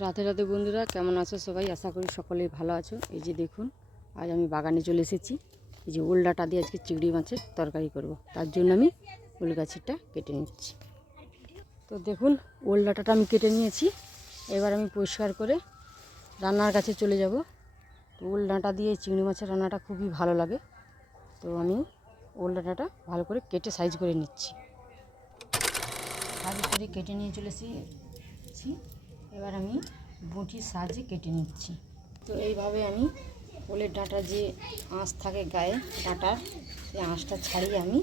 রাধে রাধে বন্ধুরা, কেমন আছো সবাই? আশা করি সকলেই ভালো আছো। এই যে দেখুন, আজ আমি বাগানে চলে এসেছি। এই যে ওল ডাঁটা দিয়ে আজকে চিংড়ি মাছের তরকারি করব, তার জন্য আমি ওল গাছেরটা কেটে নিচ্ছি। তো দেখুন, ওল ডাঁটাটা আমি কেটে নিয়েছি। এবার আমি পরিষ্কার করে রান্নার কাছে চলে যাব। তো ওল ডাঁটা দিয়ে চিংড়ি মাছের রান্নাটা খুবই ভালো লাগে। তো আমি ওল ডাঁটাটা ভালো করে কেটে সাইজ করে নিচ্ছি। সাইজ করে কেটে নিয়ে চলে এসেছি। এবার আমি বটির সাহায্যে কেটে নিচ্ছি। তো এইভাবে আমি ওলের ডাঁটা যে আঁশ থাকে গায়ে ডাঁটার, সেই আঁশটা ছাড়িয়ে আমি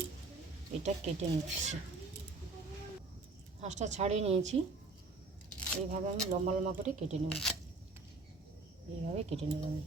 এটা কেটে নিচ্ছি। আঁশটা ছাড়িয়ে নিয়েছি। এইভাবে আমি লম্বা লম্বা করে কেটে নেব। এইভাবে কেটে নেব আমি।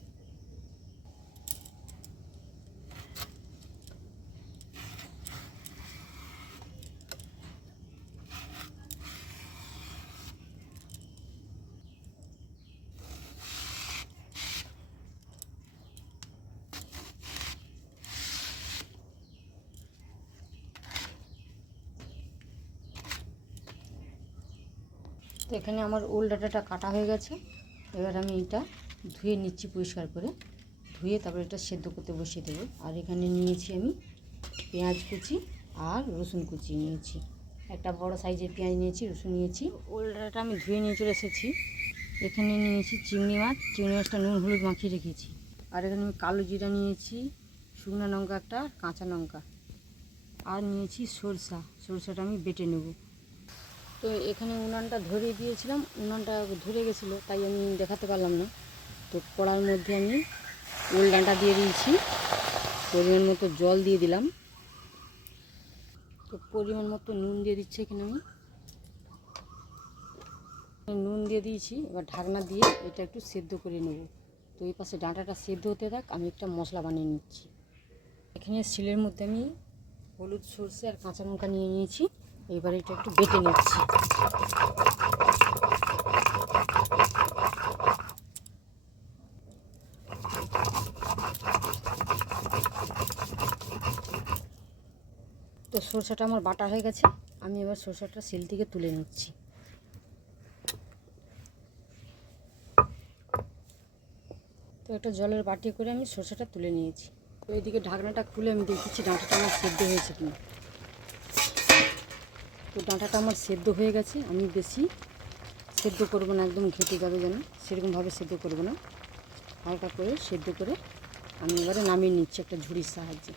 তো এখানে আমার ওল ডাঁটাটা কাটা হয়ে গেছে। এবার আমি এটা ধুয়ে নিচ্ছি, পরিষ্কার করে ধুয়ে তারপরে এটা সেদ্ধ করতে বসিয়ে দেবো। আর এখানে নিয়েছি আমি পেঁয়াজ কুচি আর রসুন কুচি নিয়েছি। একটা বড় সাইজের পেঁয়াজ নিয়েছি, রসুন নিয়েছি। ওল ডাঁটাটা আমি ধুয়ে নিয়ে চলে এসেছি। এখানে নিয়েছি চিংড়ি মাছ। চিংড়ি মাছটা নুন হলুদ মাখিয়ে রেখেছি। আর এখানে আমি কালো জিরা নিয়েছি, শুকনো লঙ্কা একটা, কাঁচা লঙ্কা, আর নিয়েছি সরষাটা আমি বেটে নেব। তো এখানে উনানটা ধরিয়ে দিয়েছিলাম, উনানটা ধরে গেছিলো, তাই আমি দেখাতে পারলাম না। তো কড়ার মধ্যে আমি ওল ডাঁটা দিয়ে দিয়েছি, পরিমাণ মতো জল দিয়ে দিলাম। তো পরিমাণ মতো নুন দিয়ে দিচ্ছি এখানে আমি। নুন দিয়ে দিয়েছি। এবার ঢাকনা দিয়ে এটা একটু সেদ্ধ করে নেব। তো এই পাশে ডাঁটাটা সেদ্ধ হতে থাক, আমি একটা মশলা বানিয়ে নিচ্ছি। এখানে শিলের মধ্যে আমি হলুদ, সরষে আর কাঁচা লঙ্কা নিয়ে নিয়েছি। এবার এটা একটু বেটে নিচ্ছি। তো সরষেটা আমার বাটা হয়ে গেছে। আমি এবার সরষেটা শিল থেকে তুলে নিচ্ছি। তো একটা জলের বাটি করে আমি সরষেটা তুলে নিয়েছি। তো এইদিকে ঢাকনাটা খুলে আমি দেখেছি ডাঁটাটা আমার সেদ্ধ হয়েছে কিনা। তো ডাঁটাটা আমার সেদ্ধ হয়ে গেছে। আমি বেশি সেদ্ধ করব না, একদম ঘেটে যাবে যেন, সেরকমভাবে সেদ্ধ করব না। হালকা করে সেদ্ধ করে আমি এবারে নামিয়ে নিচ্ছি একটা ঝুড়ির সাহায্যে।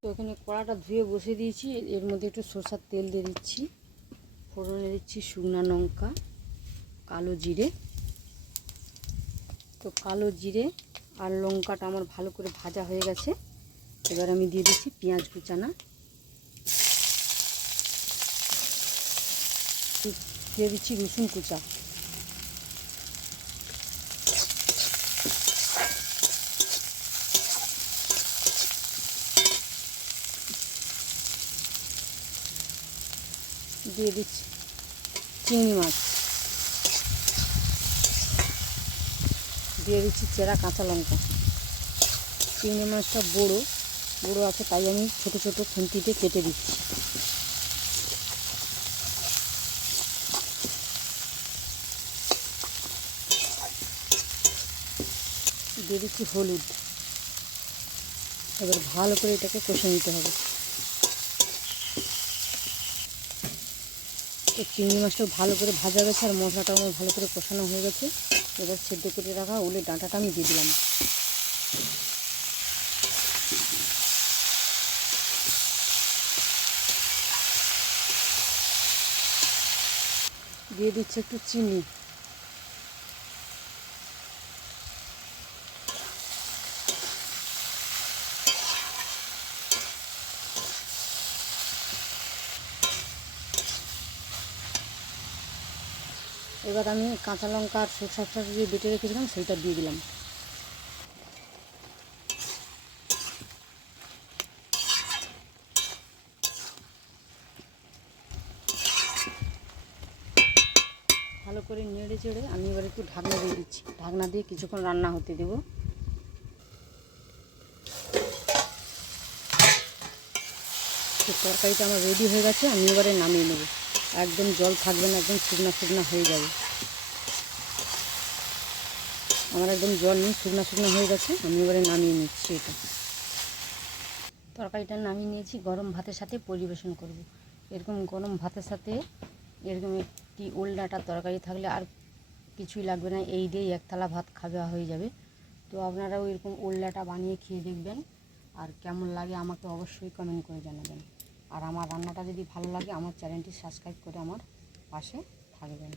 তো এখানে কড়াটা ধুয়ে বসিয়ে দিয়েছি। এর মধ্যে একটু সরষের তেল দিয়ে দিচ্ছি। ফোড়নে দিচ্ছি শুকনো লঙ্কা, কালো জিরে। তো কালো জিরে আর লঙ্কাটা আমার ভালো করে ভাজা হয়ে গেছে। এবার আমি দিয়ে দিচ্ছি পেঁয়াজ কুচানা, দিয়ে দিচ্ছি রসুন কুচা, দিয়ে দিচ্ছি চিংড়ি মাছ, দিয়ে দিচ্ছি চেরা কাঁচা লঙ্কা। চিংড়ি মাছটা বড়ো আছে, তাই আমি ছোট ছোট খুন্তিতে কেটে দিচ্ছি। দিয়ে দিচ্ছি হলুদ। এবার ভালো করে এটাকে কষে নিতে হবে। তো চিংড়ি মাছটাও ভালো করে ভাজা গেছে আর মশলাটাও আমার ভালো করে কষানো হয়ে গেছে। এবার সেদ্ধ করে রাখা ওলের ডাঁটাটা আমি দিয়ে দিলাম। দিয়ে দিচ্ছে একটু চিনি। এবার আমি কাঁচা লঙ্কা আর সরষেটা যে বেটে রেখেছিলাম সেইটা দিয়ে দিলাম। ভালো করে নেড়ে চেড়ে আমি এবার একটু ঢাকনা দিয়ে দিচ্ছি। ঢাকনা দিয়ে কিছুক্ষণ রান্না হতে দেবো। তো তরকারিটা আমার রেডি হয়ে গেছে। আমি এবারে নামিয়ে নেব। একদম জল থাকবে না, একদম শুকনা শুকনা হয়ে যাবে। আমার একদম জল নিয়ে শুকনো শুকনো হয়ে গেছে। আমি এবারে নামিয়ে নিচ্ছি এটা। তরকারিটা নামিয়ে নিয়েছি, গরম ভাতের সাথে পরিবেশন করব। এরকম গরম ভাতের সাথে এরকম একটি ওল ডাঁটার তরকারি থাকলে আর কিছুই লাগবে না, এই দিয়েই এক থালা ভাত খাওয়া হয়ে যাবে। তো আপনারাও এরকম ওল ডাঁটা বানিয়ে খেয়ে দেখবেন, আর কেমন লাগে আমাকে অবশ্যই কমেন্ট করে জানাবেন। আর আমার রান্নাটা যদি ভালো লাগে আমার চ্যানেলটি সাবস্ক্রাইব করে আমার পাশে থাকবেন।